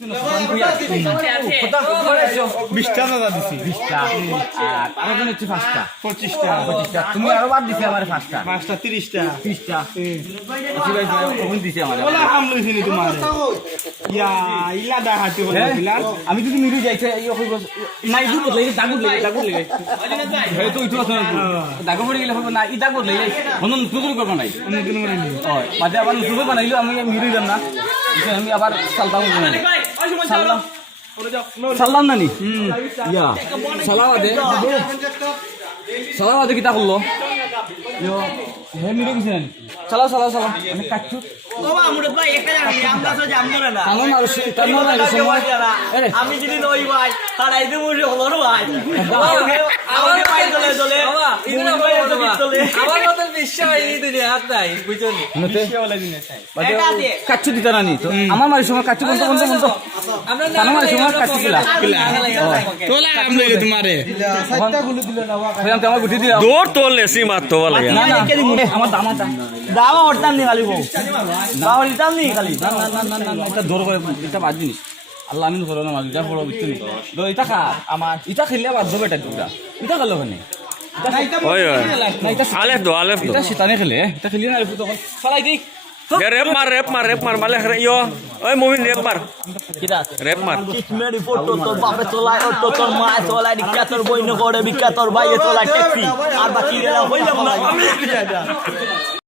20টা দাদা দিছি 20টা আর আরেকজন হচ্ছে 5টা 25টা 25টা তুমি আরো বাদ দিছে আমার 5টা 5টা 30টা 30টা কি ভাই কখন দিছে আমার বলা হাম লইছিনি তোমার ইয়া ইলা দা হাতে বলা দিলা আমি যদি মিরু যাইছে এই কইব নাই দূর বদলাই দাগ বদলাই হে তো ইতো আছে দাগ পড়ে গেলে হবে না ই দাগ বদলাই হন নতুন করব নাই নতুন করে নি হয় বাদে আবার নতুন বানাইলো আমি মিরু যাম না আমি আবার সালতাম সাললাম সাললাম নানি ইয়া সালাওয়াদে সালাওয়াদে কিতা করলো হে মিরু গেছেন চালাও আমি কাটছু বাবা মুরত ভাই একটা জানি আমরা তো জামরে না কারণ আর কারণ আর সময় আমি যদি নই ভাই হারাই দেব হলো ভাই আমাকে পাই চলে বাবা ইদরা ভাই চলে আমার মত বিশ্বাস এই দুনিয়া হাত নাই বুঝছনি বিশ্বওয়ালা জিনিস কাটছু দিতা নানি তো আমার মারি সময় কাটছু বন্ধ আমরা কানো মারি সময় কাটছু কিলা তোলা হাম লইলে তোমারে আমার গুটি দিয়া দৌড় তোলে সীমা তো লাগে না না আমার দামাটা দাওয়া হরতাম নি খালি বউ দাওয়া হরতাম নি খালি না এটা দৌড় করে এটা বাদ জিনিস আল্লাহ আমিন করো না মাগিটা বড় বুঝতে নি তো এটা খা আমার এটা খেললে বাদ দেবে এটা দুটা এটা খেলো কেন ওই ওই না এটা আলেফ দো এটা শীতানে খেলে এটা খেলি না তখন ফলাই দেই রেপ মার মালে ইয়ো ওই মুমিন রেপ মার কিটা আছে রেপ মার কিসমেরি ফটো তোর বাপে চলায় অটো তোর মা চলায় রিক্সা তোর বইন করে বিক্কা তোর ভাইয়ে চলায় ট্যাক্সি আর বাকি গেলা হইলাম না